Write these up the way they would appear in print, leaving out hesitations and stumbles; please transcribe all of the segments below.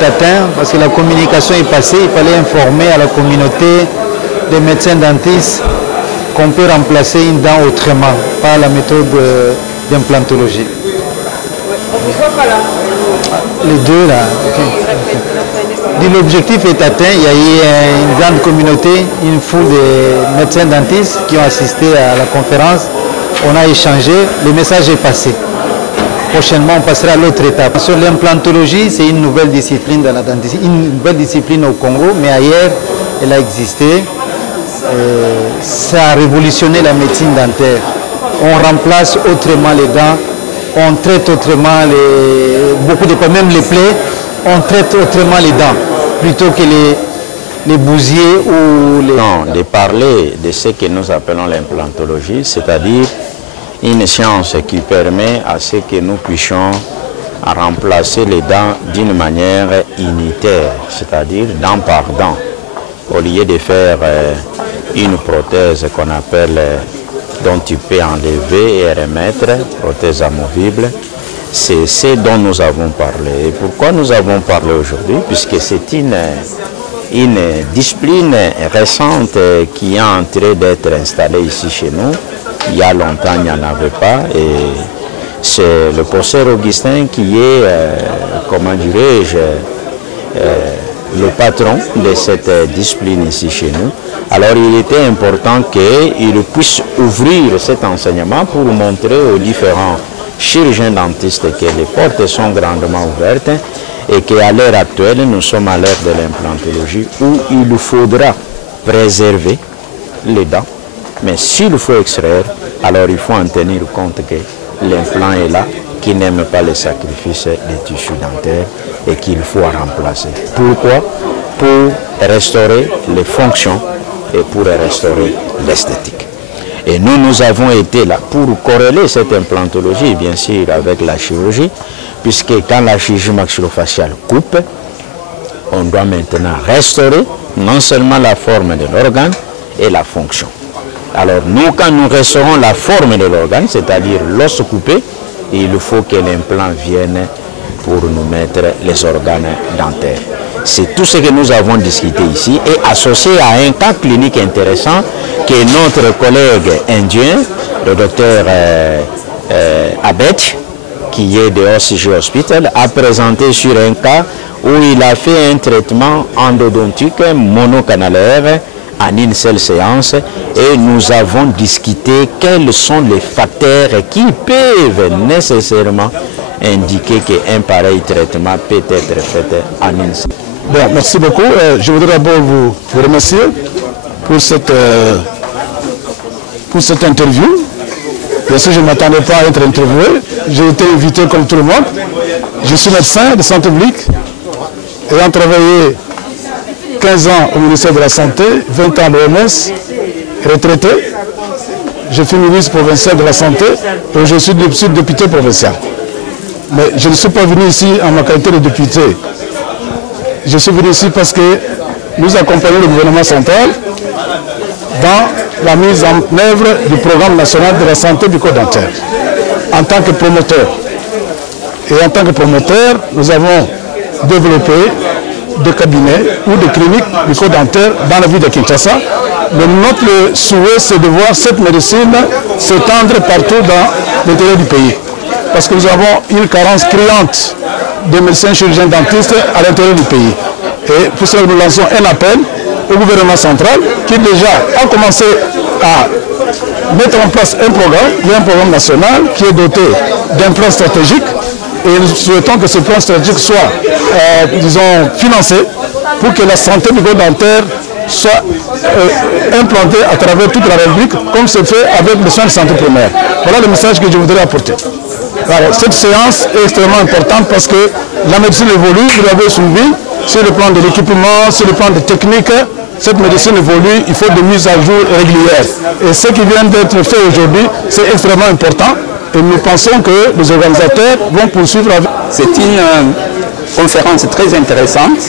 est atteint parce que la communication est passée. Il fallait informer à la communauté des médecins dentistes qu'on peut remplacer une dent autrement par la méthode d'implantologie. Les deux là. Okay. L'objectif est atteint. Il y a eu une grande communauté, une foule de médecins dentistes qui ont assisté à la conférence. On a échangé, le message est passé. Prochainement, on passera à l'autre étape. Sur l'implantologie, c'est une nouvelle discipline dans la dentisterie, une nouvelle discipline au Congo, mais ailleurs, elle a existé. Ça a révolutionné la médecine dentaire. On remplace autrement les dents, on traite autrement beaucoup de problèmes, même les plaies, on traite autrement les dents, plutôt que les bousiers ou les... Non, de parler de ce que nous appelons l'implantologie, c'est-à-dire une science qui permet à ce que nous puissions remplacer les dents d'une manière unitaire, c'est-à-dire dent par dent, au lieu de faire une prothèse qu'on appelle, dont tu peux enlever et remettre, prothèse amovible. C'est ce dont nous avons parlé. Et pourquoi nous avons parlé aujourd'hui? Puisque c'est une discipline récente qui est en train d'être installée ici chez nous. Il y a longtemps, il n'y en avait pas. Et c'est le professeur Augustin qui est, comment dirais-je, le patron de cette discipline ici chez nous. Alors il était important qu'il puisse ouvrir cet enseignement pour montrer aux différents chirurgiens dentistes que les portes sont grandement ouvertes et qu'à l'heure actuelle, nous sommes à l'ère de l'implantologie où il faudra préserver les dents. Mais s'il faut extraire, alors il faut en tenir compte que l'implant est là, qui n'aime pas le sacrifice des tissus dentaires et qu'il faut remplacer. Pourquoi? Pour restaurer les fonctions et pour restaurer l'esthétique. Et nous avons été là pour corréler cette implantologie, bien sûr, avec la chirurgie, puisque quand la chirurgie maxillofaciale coupe, on doit maintenant restaurer non seulement la forme de l'organe et la fonction. Alors nous, quand nous restaurons la forme de l'organe, c'est-à-dire l'os coupé, il faut que l'implant vienne pour nous mettre les organes dentaires. C'est tout ce que nous avons discuté ici et associé à un cas clinique intéressant que notre collègue indien, le docteur Abed, qui est de OCG Hospital, a présenté sur un cas où il a fait un traitement endodontique monocanalaire en une seule séance et nous avons discuté quels sont les facteurs qui peuvent nécessairement indiquer qu'un pareil traitement peut être fait en une seule. Bon, merci beaucoup. Je voudrais d'abord vous remercier pour cette interview. Bien sûr, je ne m'attendais pas à être interviewé. J'ai été invité comme tout le monde. Je suis médecin de santé publique, ayant travaillé 15 ans au ministère de la Santé, 20 ans à l'OMS, retraité. Je suis ministre provincial de la Santé et je suis député provincial. Mais je ne suis pas venu ici en ma qualité de député. Je suis venu ici parce que nous accompagnons le gouvernement central dans la mise en œuvre du programme national de la santé bucco-dentaire en tant que promoteur. Et en tant que promoteur, nous avons développé des cabinets ou des cliniques bucco-dentaires dans la ville de Kinshasa. Mais notre souhait, c'est de voir cette médecine s'étendre partout dans l'intérieur du pays. Parce que nous avons une carence criante de médecins chirurgiens dentistes à l'intérieur du pays. Et pour cela, nous lançons un appel au gouvernement central qui déjà a commencé à mettre en place un programme. Il y a un programme national qui est doté d'un plan stratégique et nous souhaitons que ce plan stratégique soit, disons, financé pour que la santé bucco-dentaire soit implantée à travers toute la République comme c'est fait avec les soins de santé primaire. Voilà le message que je voudrais apporter. Alors, cette séance est extrêmement importante parce que la médecine évolue, vous l'avez soulevé, sur le plan de l'équipement, sur le plan de technique, cette médecine évolue, il faut des mises à jour régulières. Et ce qui vient d'être fait aujourd'hui, c'est extrêmement important et nous pensons que les organisateurs vont poursuivre avec. C'est une conférence très intéressante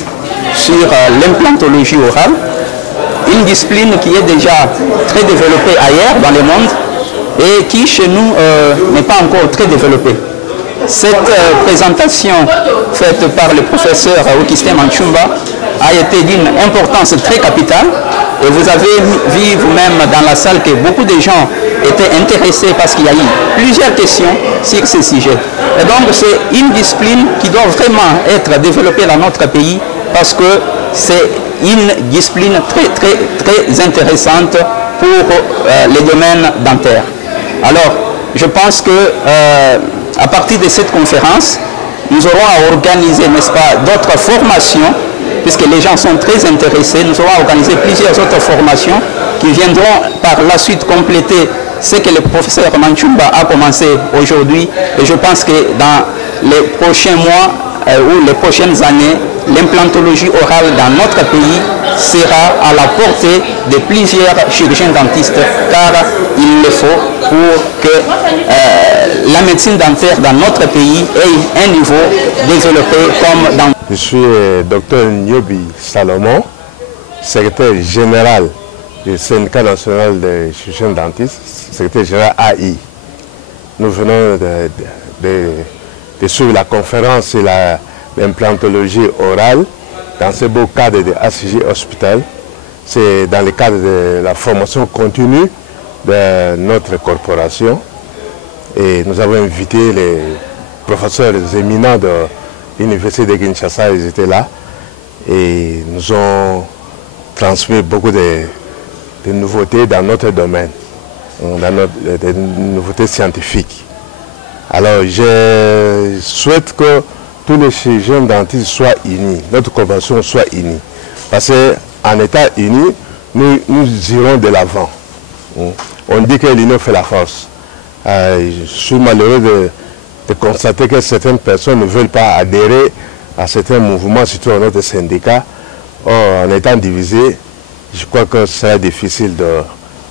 sur l'implantologie orale, une discipline qui est déjà très développée ailleurs dans le monde et qui chez nous n'est pas encore très développée. Cette présentation faite par le professeur Augustin Manchumba a été d'une importance très capitale. Et vous avez vu vous-même dans la salle que beaucoup de gens étaient intéressés parce qu'il y a eu plusieurs questions sur ce sujet. Et donc c'est une discipline qui doit vraiment être développée dans notre pays parce que c'est une discipline très intéressante pour les domaines dentaires. Alors, je pense que à partir de cette conférence, nous aurons à organiser, n'est-ce pas, d'autres formations, puisque les gens sont très intéressés. Nous aurons à organiser plusieurs autres formations qui viendront par la suite compléter ce que le professeur Manchumba a commencé aujourd'hui. Et je pense que dans les prochains mois ou les prochaines années, l'implantologie orale dans notre pays sera à la portée de plusieurs chirurgiens dentistes, car il le faut pour que la médecine dentaire dans notre pays ait un niveau développé comme dans... Je suis Dr Nyobi Salomon, secrétaire général du syndicat national des chirurgiens dentistes, secrétaire général AI. Nous venons de suivre la conférence sur l'implantologie orale dans ce beau cadre de ACJ Hospital. C'est dans le cadre de la formation continue de notre corporation. Et nous avons invité les professeurs éminents de l'Université de Kinshasa, ils étaient là. Et nous ont transmis beaucoup de nouveautés dans notre domaine, des nouveautés scientifiques. Alors je souhaite que tous les chirurgiens dentistes soient unis, notre convention soit unie. Parce qu'en étant unis, nous irons de l'avant. On dit que l'union fait la force. Je suis malheureux de constater que certaines personnes ne veulent pas adhérer à certains mouvements, surtout dans notre syndicat. Or, en étant divisés, je crois que ce sera difficile de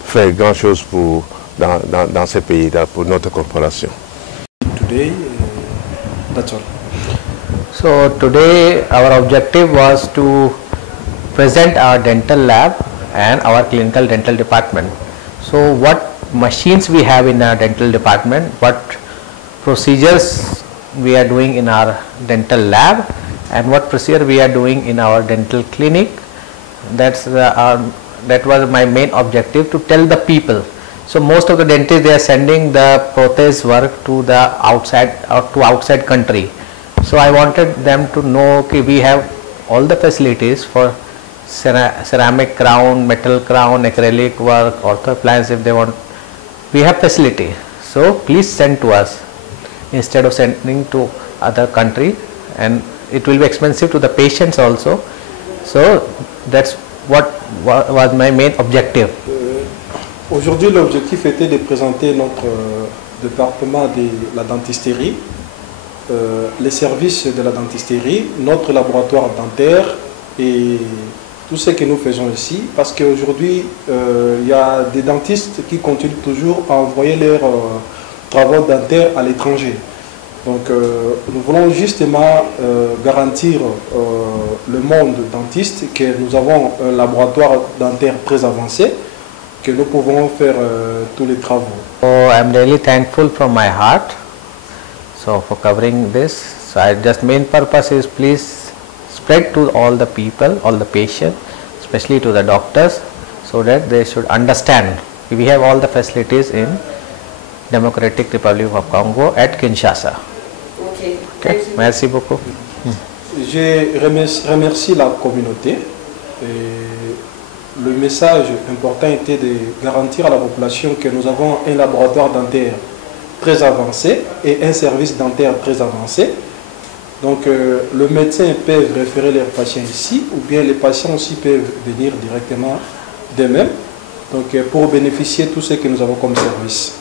faire grand chose dans ce pays, pour notre corporation. Today, that's all. So today our objective was to present our dental lab and our clinical dental department. So what machines we have in our dental department, what procedures we are doing in our dental lab, and what procedure we are doing in our dental clinic. That was my main objective, to tell the people. So most of the dentists, they are sending the prothes work to the outside country. So I wanted them to know that we have all the facilities for ceramic crown, metal crown, acrylic work, ortho appliance if they want. We have facility. So please send to us instead of sending to other country, and it will be expensive to the patients also. So that's what was my main objective. Aujourd'hui, l'objectif était de présenter notre département de la dentisterie, les services de la dentisterie, notre laboratoire dentaire et tout ce que nous faisons ici, parce qu'aujourd'hui, il y a des dentistes qui continuent toujours à envoyer leurs travaux dentaires à l'étranger. Donc, nous voulons justement garantir le monde dentiste que nous avons un laboratoire dentaire très avancé, que nous pouvons faire tous les travaux. So I'm really thankful from my heart. So for covering this, so I just main purpose is please spread to all the people, all the patients, especially to the doctors, so that they should understand. We have all the facilities in Democratic Republic of Congo at Kinshasa. Okay. Merci beaucoup. Je remercie la communauté. Et le message important était de garantir à la population que nous avons un laboratoire dentaire très avancé et un service dentaire très avancé. Donc le médecin peut référer leurs patients ici, ou bien les patients aussi peuvent venir directement d'eux-mêmes, donc pour bénéficier de tout ce que nous avons comme service.